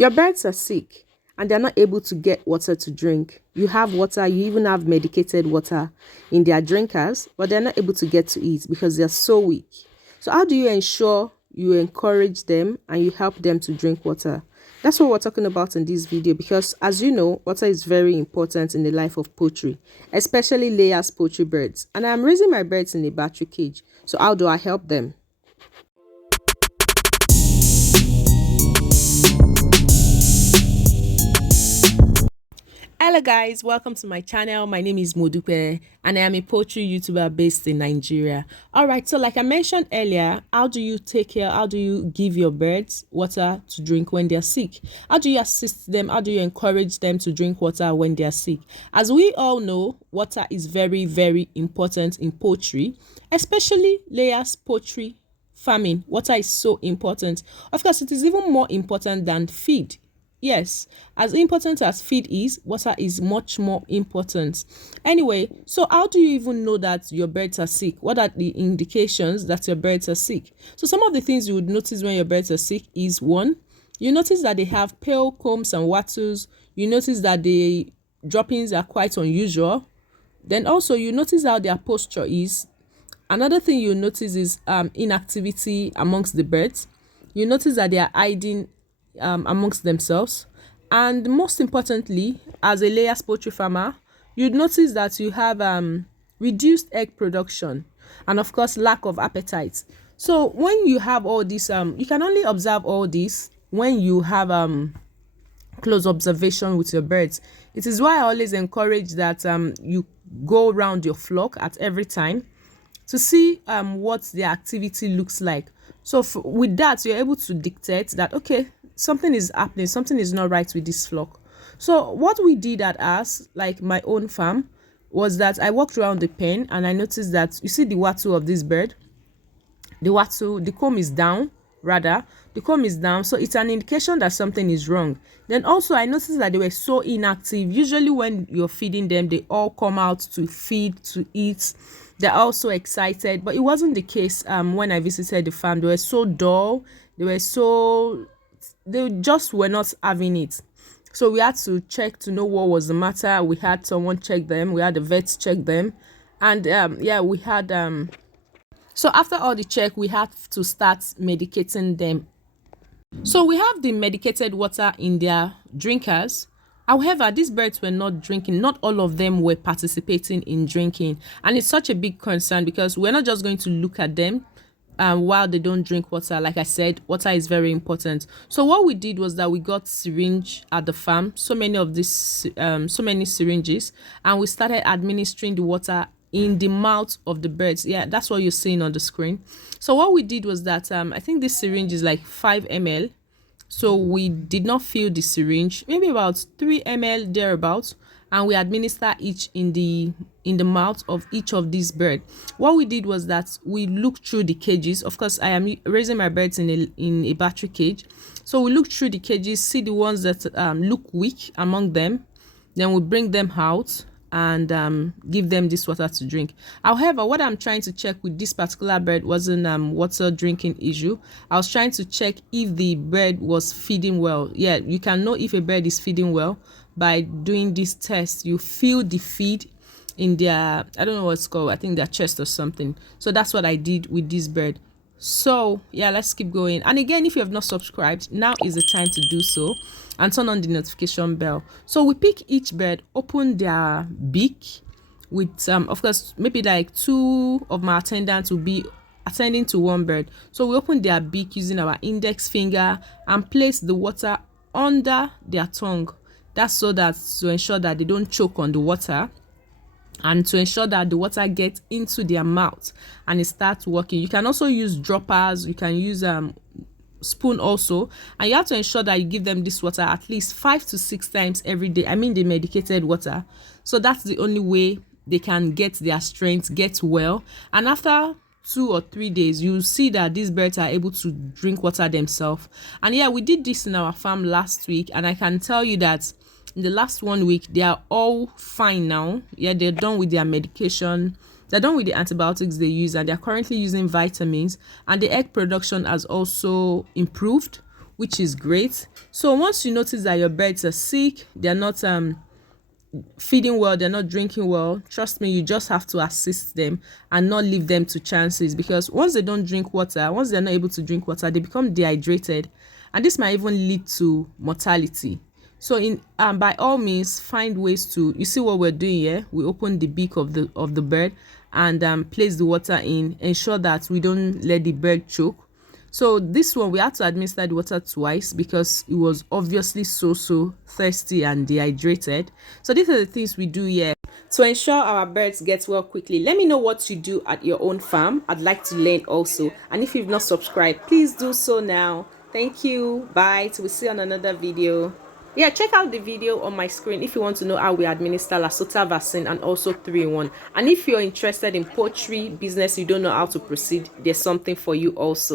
Your birds are sick and they're not able to get water to drink. You have water, you even have medicated water in their drinkers, but they're not able to get to it because they're so weak. So how do you ensure you encourage them and you help them to drink water? That's what we're talking about in this video, because as you know, water is very important in the life of poultry, especially layers poultry birds. And I'm raising my birds in a battery cage. So how do I help them? Hello guys, welcome to my channel. My name is Modupe and I am a poultry YouTuber based in Nigeria. Alright, so like I mentioned earlier, how do you give your birds water to drink when they're sick? How do you assist them? How do you encourage them to drink water when they're sick? As we all know, water is very, very important in poultry, especially layers poultry farming. Water is so important. Of course, it is even more important than feed. Yes, as important as feed is, water is much more important. Anyway, so how do you even know that your birds are sick? What are the indications that your birds are sick? So some of the things you would notice when your birds are sick is, one, you notice that they have pale combs and wattles. You notice that the droppings are quite unusual. Then also you notice how their posture is. Another thing you notice is inactivity amongst the birds. You notice that they are hiding amongst themselves, and most importantly, as a layers poultry farmer, you'd notice that you have reduced egg production and of course lack of appetite. So when you have all this, you can only observe all this when you have close observation with your birds. It is why I always encourage that you go around your flock at every time to see what their activity looks like. So with that, you're able to dictate that, okay, something is happening, something is not right with this flock. So what we did at us, like my own farm, was that I walked around the pen and I noticed that, you see the wattle of this bird, the comb is down, the comb is down, so it's an indication that something is wrong. Then also I noticed that they were so inactive. Usually when you're feeding them, they all come out to feed, to eat. They're also excited, but it wasn't the case when I visited the farm. They were so dull, they just were not having it. So we had to check to know what was the matter. We had someone check them, we had the vets check them, and we had so after all the check, we had to start medicating them. So we have the medicated water in their drinkers. However, these birds were not drinking. Not all of them were participating in drinking, and it's such a big concern because we're not just going to look at them while they don't drink water. Like I said, water is very important. So what we did was that we got syringe at the farm, so many syringes, and we started administering the water in the mouth of the birds. Yeah, that's what you're seeing on the screen. So what we did was that I think this syringe is like 5 ml. So we did not fill the syringe, maybe about 3 ml thereabouts, and we administer each in the mouth of each of these birds. What we did was that we looked through the cages. Of course, I am raising my birds in a battery cage. So we looked through the cages, see the ones that look weak among them. Then we bring them out and give them this water to drink. However, what I'm trying to check with this particular bird wasn't water drinking issue. I was trying to check if the bird was feeding well. Yeah, you can know if a bird is feeding well by doing this test. You feel the feed in their, I don't know what it's called, I think their chest or something. So that's what I did with this bird. So yeah, let's keep going. And again, if you have not subscribed, now is the time to do so and turn on the notification bell. So we pick each bird, open their beak with of course maybe like 2 of my attendants will be attending to one bird. So we open their beak using our index finger and place the water under their tongue. That's so that to ensure that they don't choke on the water, and to ensure that the water gets into their mouth and it starts working. You can also use droppers, you can use spoon also, and you have to ensure that you give them this water at least 5 to 6 times every day. I mean the medicated water. So that's the only way they can get their strength, get well, and after 2 or 3 days you see that these birds are able to drink water themselves. And yeah, we did this in our farm last week, and I can tell you that in the last 1 week they are all fine now. Yeah, they're done with their medication, they're done with the antibiotics they use, and they're currently using vitamins, and the egg production has also improved. which is great. So once you notice that your birds are sick, they're not feeding well, they're not drinking well, trust me, you just have to assist them and not leave them to chances, because once they don't drink water, once they're not able to drink water, they become dehydrated, and this might even lead to mortality. So in by all means, find ways to, you see what we're doing here, we open the beak of the bird and place the water in, ensure that we don't let the bird choke. So this one, we had to administer the water twice because it was obviously so thirsty and dehydrated. So these are the things we do here to ensure our birds get well quickly. Let me know what you do at your own farm. I'd like to learn also. And if you've not subscribed, please do so now. Thank you. Bye. Till we see you on another video. Yeah, check out the video on my screen if you want to know how we administer Lasota vaccine and also 3-in-1. And if you're interested in poultry business, you don't know how to proceed, there's something for you also.